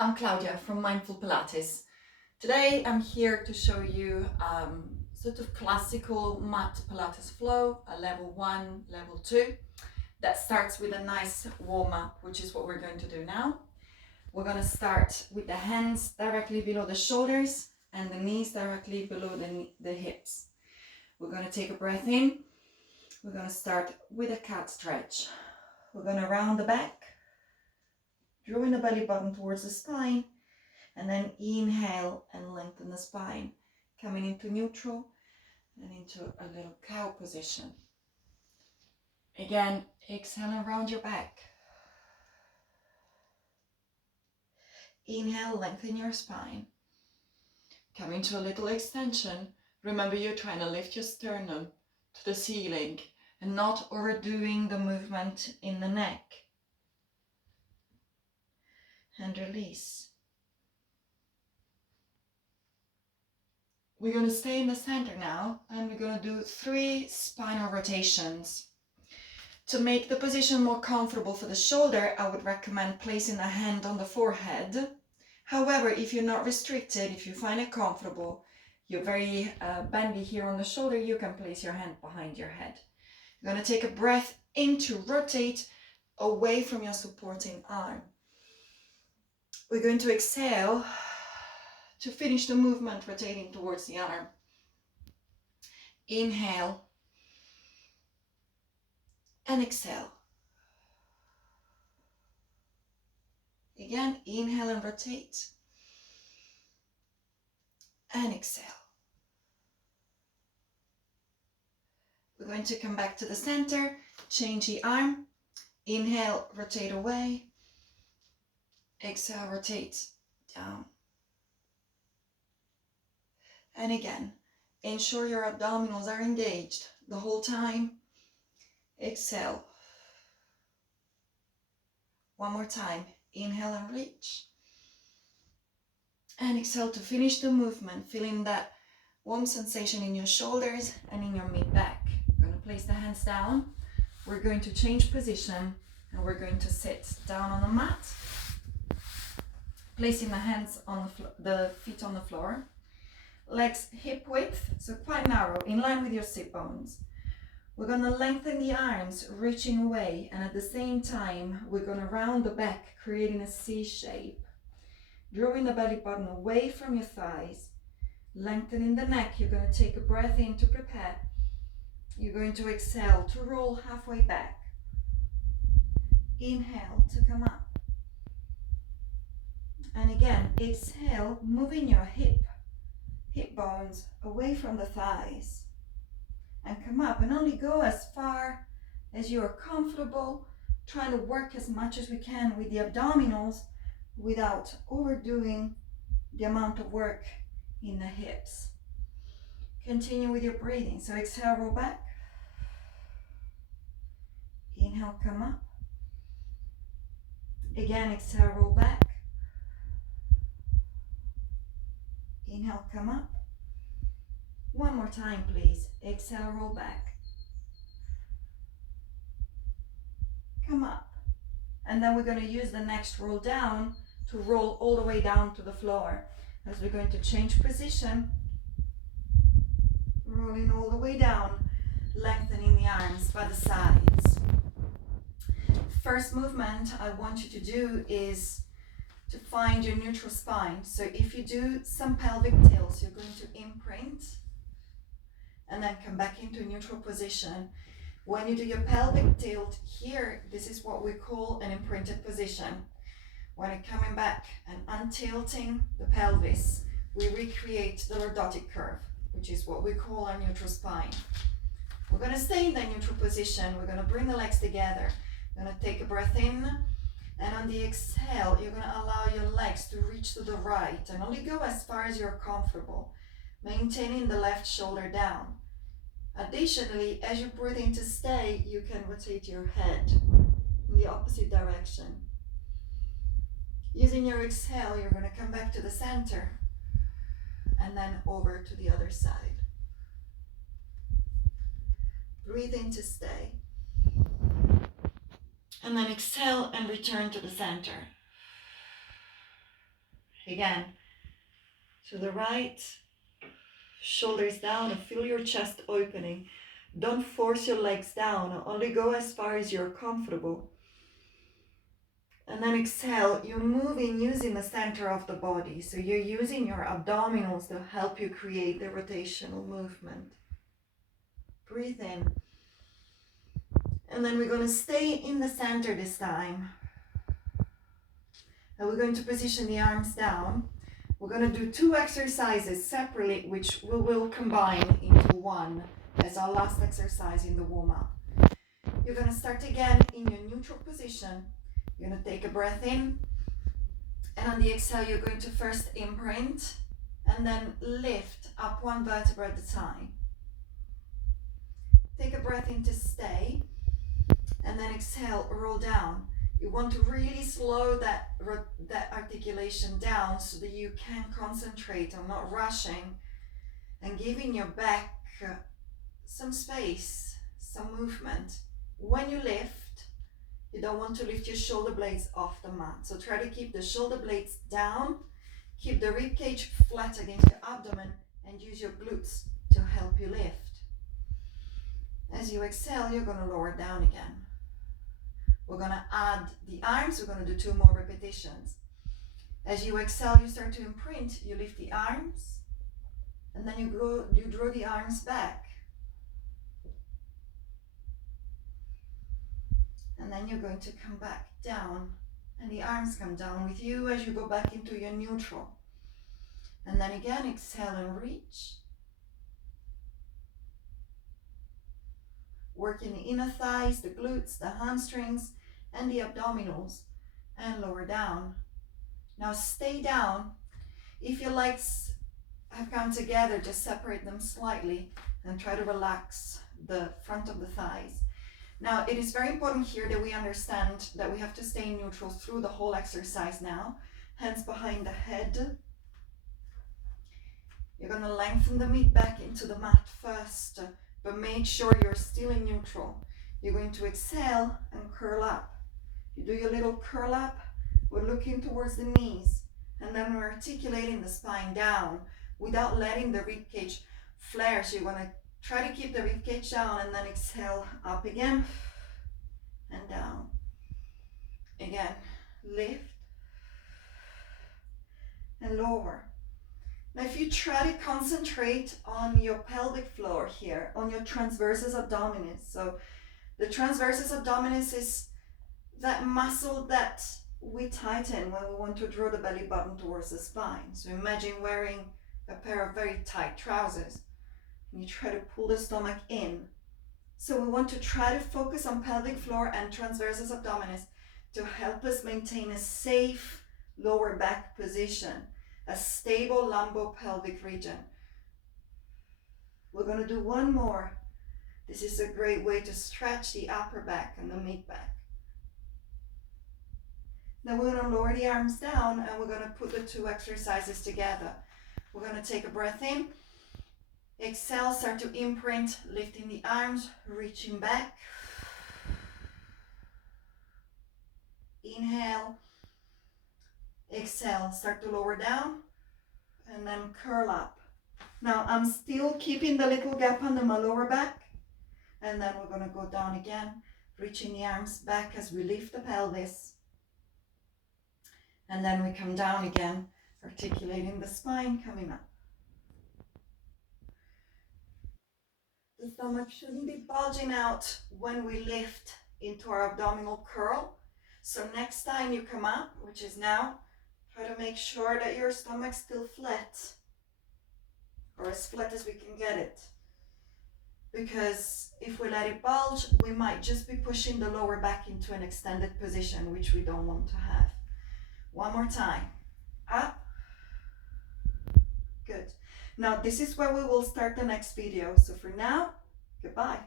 I'm Claudia from Mindful Pilates. Today I'm here to show you sort of classical mat Pilates flow, a level 1, level 2, that starts with a nice warm-up, which is what we're going to do now. We're going to start with the hands directly below the shoulders and the knees directly below the hips. We're going to take a breath in. We're going to start with a cat stretch. We're going to round the back, drawing the belly button towards the spine, and then inhale and lengthen the spine, coming into neutral and into a little cow position. Again, exhale and round your back. Inhale, lengthen your spine. Come into a little extension. Remember, you're trying to lift your sternum to the ceiling and not overdoing the movement in the neck. And release. We're going to stay in the center now, and we're going to do 3 spinal rotations. To make the position more comfortable for the shoulder, I would recommend placing a hand on the forehead. However, if you're not restricted, if you find it comfortable, you're very bendy here on the shoulder, you can place your hand behind your head. You're going to take a breath in to rotate away from your supporting arm. We're going to exhale to finish the movement, rotating towards the arm. Inhale and exhale. Again, inhale and rotate. And exhale. We're going to come back to the center, change the arm. Inhale, rotate away. Exhale, rotate down. And again, ensure your abdominals are engaged the whole time. Exhale. One more time. Inhale and reach. And exhale to finish the movement, feeling that warm sensation in your shoulders and in your mid-back. We're going to place the hands down. We're going to change position and we're going to sit down on the mat, placing the hands on the feet on the floor. Legs hip width, so quite narrow, in line with your sit bones. We're going to lengthen the arms, reaching away, and at the same time, we're going to round the back, creating a C shape. Drawing the belly button away from your thighs, lengthening the neck. You're going to take a breath in to prepare. You're going to exhale to roll halfway back. Inhale to come up. And again, exhale, moving your hip bones away from the thighs. And come up and only go as far as you are comfortable, trying to work as much as we can with the abdominals without overdoing the amount of work in the hips. Continue with your breathing. So exhale, roll back. Inhale, come up. Again, exhale, roll back. Inhale, come up. One more time, please. Exhale, roll back. Come up. And then we're going to use the next roll down to roll all the way down to the floor. As we're going to change position, rolling all the way down, lengthening the arms by the sides. First movement I want you to do is to find your neutral spine. So if you do some pelvic tilts, you're going to imprint and then come back into neutral position. When you do your pelvic tilt here, this is what we call an imprinted position. When you're coming back and untilting the pelvis, we recreate the lordotic curve, which is what we call our neutral spine. We're going to stay in that neutral position. We're going to bring the legs together. We're going to take a breath in, and on the exhale, you're going to allow your legs to reach to the right and only go as far as you're comfortable, maintaining the left shoulder down. Additionally, as you breathe in to stay, you can rotate your head in the opposite direction. Using your exhale, you're going to come back to the center and then over to the other side. Breathe in to stay. And then exhale and return to the center. Again, to the right, shoulders down, and feel your chest opening. Don't force your legs down, only go as far as you're comfortable. And then exhale, you're moving using the center of the body. So you're using your abdominals to help you create the rotational movement. Breathe in. And then we're going to stay in the center this time. And we're going to position the arms down. We're going to do 2 exercises separately, which we will combine into one as our last exercise in the warm-up. You're going to start again in your neutral position. You're going to take a breath in, and on the exhale, you're going to first imprint and then lift up 1 vertebra at a time. Take a breath in to stay, and then exhale, roll down. You want to really slow that articulation down so that you can concentrate on not rushing and giving your back some space, some movement. When you lift, you don't want to lift your shoulder blades off the mat. So try to keep the shoulder blades down, keep the rib cage flat against your abdomen, and use your glutes to help you lift. As you exhale, you're going to lower down again. We're going to add the arms. We're going to do 2 more repetitions. As you exhale, you start to imprint. You lift the arms, and then you draw the arms back. And then you're going to come back down, and the arms come down with you as you go back into your neutral. And then again, exhale and reach. Working the inner thighs, the glutes, the hamstrings, and the abdominals, and lower down. Now stay down. If your legs have come together, just separate them slightly and try to relax the front of the thighs. Now, it is very important here that we understand that we have to stay neutral through the whole exercise now. Hands behind the head. You're going to lengthen the mid back into the mat first, but make sure you're still in neutral. You're going to exhale and curl up. You do your little curl up. We're looking towards the knees, and then we're articulating the spine down without letting the rib cage flare. So you're going to try to keep the rib cage down, and then exhale up again and down. Again, lift and lower. Now if you try to concentrate on your pelvic floor here, on your transversus abdominis. So the transversus abdominis is that muscle that we tighten when we want to draw the belly button towards the spine. So imagine wearing a pair of very tight trousers. And you try to pull the stomach in. So we want to try to focus on pelvic floor and transversus abdominis to help us maintain a safe lower back position, a stable lumbopelvic region. We're going to do 1 more. This is a great way to stretch the upper back and the mid back. Now we're going to lower the arms down, and we're going to put the 2 exercises together. We're going to take a breath in. Exhale, start to imprint, lifting the arms, reaching back. Inhale. Exhale, start to lower down, and then curl up. Now I'm still keeping the little gap under my lower back, and then we're going to go down again, reaching the arms back as we lift the pelvis. And then we come down again, articulating the spine, coming up. The stomach shouldn't be bulging out when we lift into our abdominal curl. So next time you come up, which is now, try to make sure that your stomach's still flat, or as flat as we can get it. Because if we let it bulge, we might just be pushing the lower back into an extended position, which we don't want to have. 1 more time. Up. Good. Now this is where we will start the next video. So for now, goodbye.